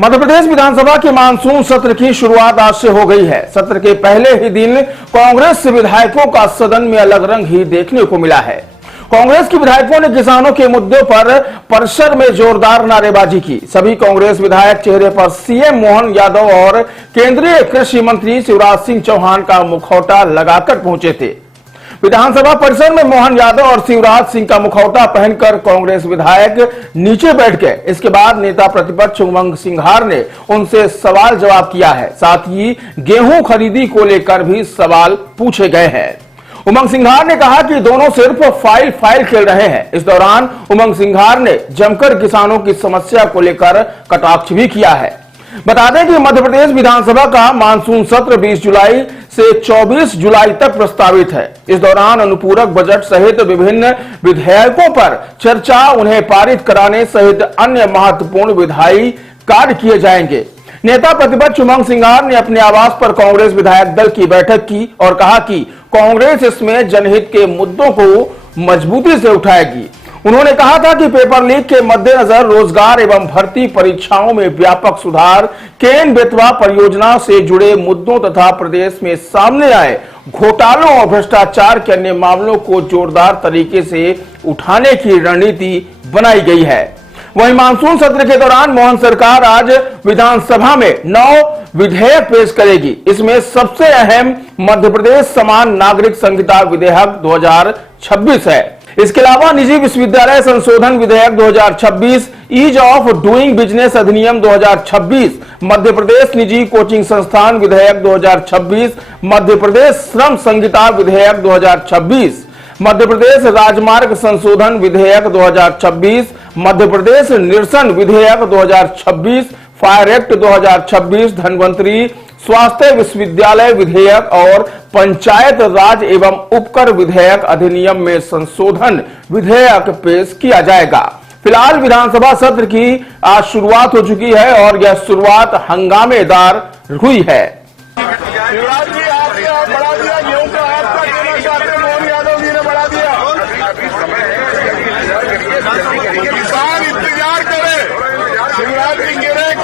मध्य प्रदेश विधानसभा के मानसून सत्र की शुरुआत आज से हो गई है। सत्र के पहले ही दिन कांग्रेस विधायकों का सदन में अलग रंग ही देखने को मिला है। कांग्रेस के विधायकों ने किसानों के मुद्दों पर परिसर में जोरदार नारेबाजी की। सभी कांग्रेस विधायक चेहरे पर सीएम मोहन यादव और केंद्रीय कृषि मंत्री शिवराज सिंह चौहान का मुखौटा लगाकर पहुंचे थे। विधानसभा परिसर में मोहन यादव और शिवराज सिंह का मुखौटा पहनकर कांग्रेस विधायक नीचे बैठ गए। इसके बाद नेता प्रतिपक्ष उमंग सिंघार ने उनसे सवाल जवाब किया है। साथ ही गेहूं खरीदी को लेकर भी सवाल पूछे गए हैं। उमंग सिंघार ने कहा कि दोनों सिर्फ फाइल खेल रहे हैं। इस दौरान उमंग सिंघार ने जमकर किसानों की समस्या को लेकर कटाक्ष भी किया है। बता दें कि मध्य प्रदेश विधानसभा का मानसून सत्र 20 जुलाई से 24 जुलाई तक प्रस्तावित है। इस दौरान अनुपूरक बजट सहित विभिन्न विधेयकों पर चर्चा, उन्हें पारित कराने सहित अन्य महत्वपूर्ण विधायी कार्य किए जाएंगे। नेता प्रतिपक्ष उमंग सिंघार ने अपने आवास पर कांग्रेस विधायक दल की बैठक की और कहा कि कांग्रेस इसमें जनहित के मुद्दों को मजबूती से उठाएगी। उन्होंने कहा था कि पेपर लीक के मद्देनजर रोजगार एवं भर्ती परीक्षाओं में व्यापक सुधार, केन बेतवा परियोजना से जुड़े मुद्दों तथा प्रदेश में सामने आए घोटालों और भ्रष्टाचार के अन्य मामलों को जोरदार तरीके से उठाने की रणनीति बनाई गई है। वहीं मानसून सत्र के दौरान मोहन सरकार आज विधानसभा में 9 विधेयक पेश करेगी। इसमें सबसे अहम मध्य प्रदेश समान नागरिक संहिता विधेयक 2026 है। इसके अलावा निजी विश्वविद्यालय संशोधन विधेयक 2026, ईज ऑफ डूइंग बिजनेस अधिनियम 2026, मध्य प्रदेश निजी कोचिंग संस्थान विधेयक 2026, मध्य प्रदेश श्रम संहिता विधेयक 2026, मध्य प्रदेश राजमार्ग संशोधन विधेयक 2026, मध्य प्रदेश निरसन विधेयक 2026, फायर एक्ट 2026, धनवंतरी स्वास्थ्य विश्वविद्यालय विधेयक और पंचायत राज एवं उपकर विधेयक अधिनियम में संशोधन विधेयक पेश किया जाएगा। फिलहाल विधानसभा सत्र की आज शुरुआत हो चुकी है और यह शुरुआत हंगामेदार हुई है।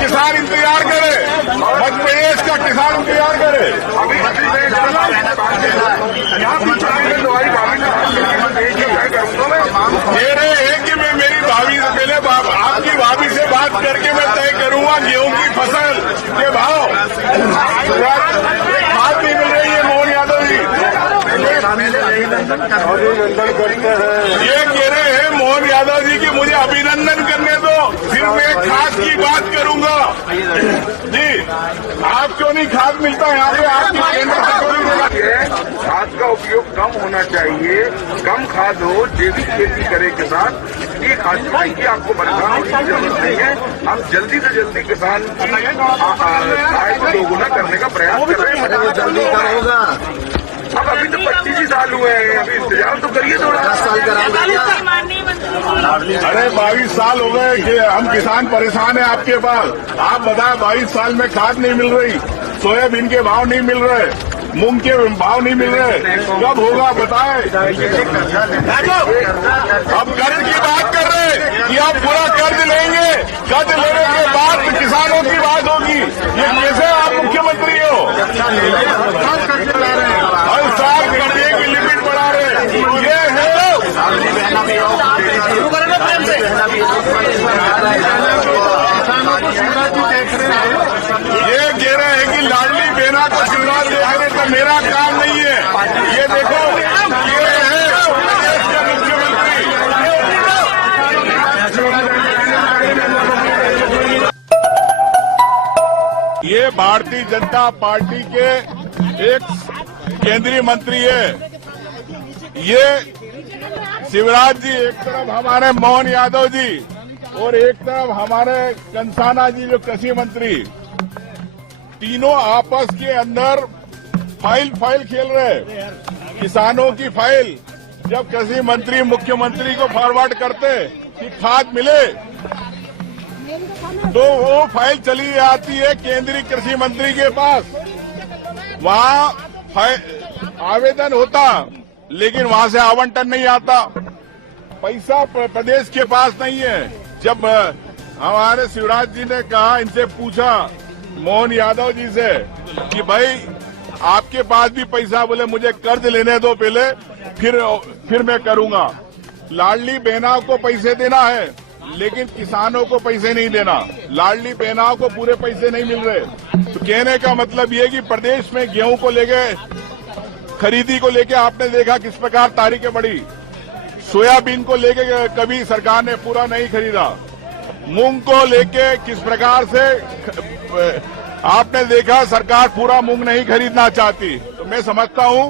किसान इंतजार करे, मध्य प्रदेश का किसान इंतजार करे। मेरे है कि मैं मेरी भाभी से पहले आपकी भाभी से बात करके मैं तय करूंगा गेहूं की फसल के भाव। बात नहीं मिल रही है मोहन यादव जी, ये कह रहे हैं मोहन यादव जी की मुझे अभिनंदन करने दो, फिर मैं खाद की बात करूंगा। जी आप क्यों नहीं खाद मिलता है यहाँ पे? आपकी केंद्र खाद का उपयोग कम होना चाहिए, कम खाद हो, जैविक खेती करे किसान। ये खाद की आपको परेशान होने की जरूरत नहीं है। हम जल्दी से जल्दी किसान की आय को दोगुना करने का प्रयास कर रहे हैं। जल्दी होगा। अब अभी तो 25 ही साल हुए हैं, अभी इंतजार तो करिए थोड़ा। 10 साल अरे 22 साल हो गए कि हम किसान परेशान है आपके पास। आप बताएं 22 साल में खाद नहीं मिल रही, सोयाबीन के भाव नहीं मिल रहे, मूंग के भाव नहीं मिल रहे, कब होगा बताएं? अब कर्ज की बात कर रहे हैं कि आप पूरा कर्ज लेंगे, कर्ज लेने के बाद किसानों की बात होगी। ये कैसे आप मुख्यमंत्री हो? हर साल कर्जे की लिमिट बढ़ा रहे हैं। ये है ये कह रहे हैं कि लाडली बेना को शिवराज देखने का मेरा काम नहीं है। ये देखो, ये है मुख्यमंत्री। ये भारतीय जनता पार्टी के एक केंद्रीय मंत्री है। ये शिवराज जी, एक तरफ हमारे मोहन यादव जी और एक तरफ हमारे कंसाना जी जो कृषि मंत्री, तीनों आपस के अंदर फाइल खेल रहे। किसानों की फाइल जब कृषि मंत्री मुख्यमंत्री को फॉरवर्ड करते कि खाद मिले, तो वो फाइल चली आती है केंद्रीय कृषि मंत्री के पास। वहां आवेदन होता, लेकिन वहां से आवंटन नहीं आता। पैसा प्रदेश के पास नहीं है। जब हमारे शिवराज जी ने कहा, इनसे पूछा मोहन यादव जी से कि भाई आपके पास भी पैसा, बोले मुझे कर्ज लेने दो पहले, फिर मैं करूंगा। लाडली बहनाओं को पैसे देना है लेकिन किसानों को पैसे नहीं देना। लाडली बहनाओं को पूरे पैसे नहीं मिल रहे। तो कहने का मतलब ये कि प्रदेश में गेहूं को लेके, खरीदी को लेके आपने देखा किस प्रकार तारीखें बढ़ी। सोयाबीन को लेके कभी सरकार ने पूरा नहीं खरीदा। मूंग को लेके किस प्रकार से आपने देखा सरकार पूरा मूंग नहीं खरीदना चाहती। तो मैं समझता हूं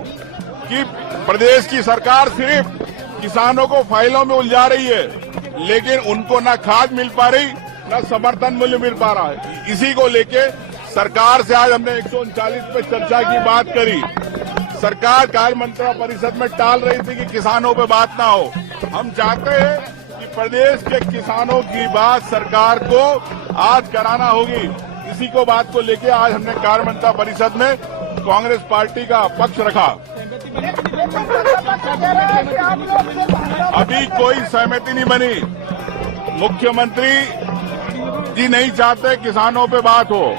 कि प्रदेश की सरकार सिर्फ किसानों को फाइलों में उलझा रही है, लेकिन उनको न खाद मिल पा रही न समर्थन मूल्य मिल पा रहा है। इसी को लेके सरकार से आज हमने 139 पे चर्चा की बात करी। सरकार कार्य मंत्रिमंडल परिषद में टाल रही थी कि किसानों पे बात ना हो। हम चाहते हैं कि प्रदेश के किसानों की बात सरकार को आज कराना होगी। इसी को बात को लेके आज हमने कार्य मंत्रिमंडल परिषद में कांग्रेस पार्टी का पक्ष रखा। अभी कोई सहमति नहीं बनी। मुख्यमंत्री जी नहीं चाहते किसानों पे बात हो।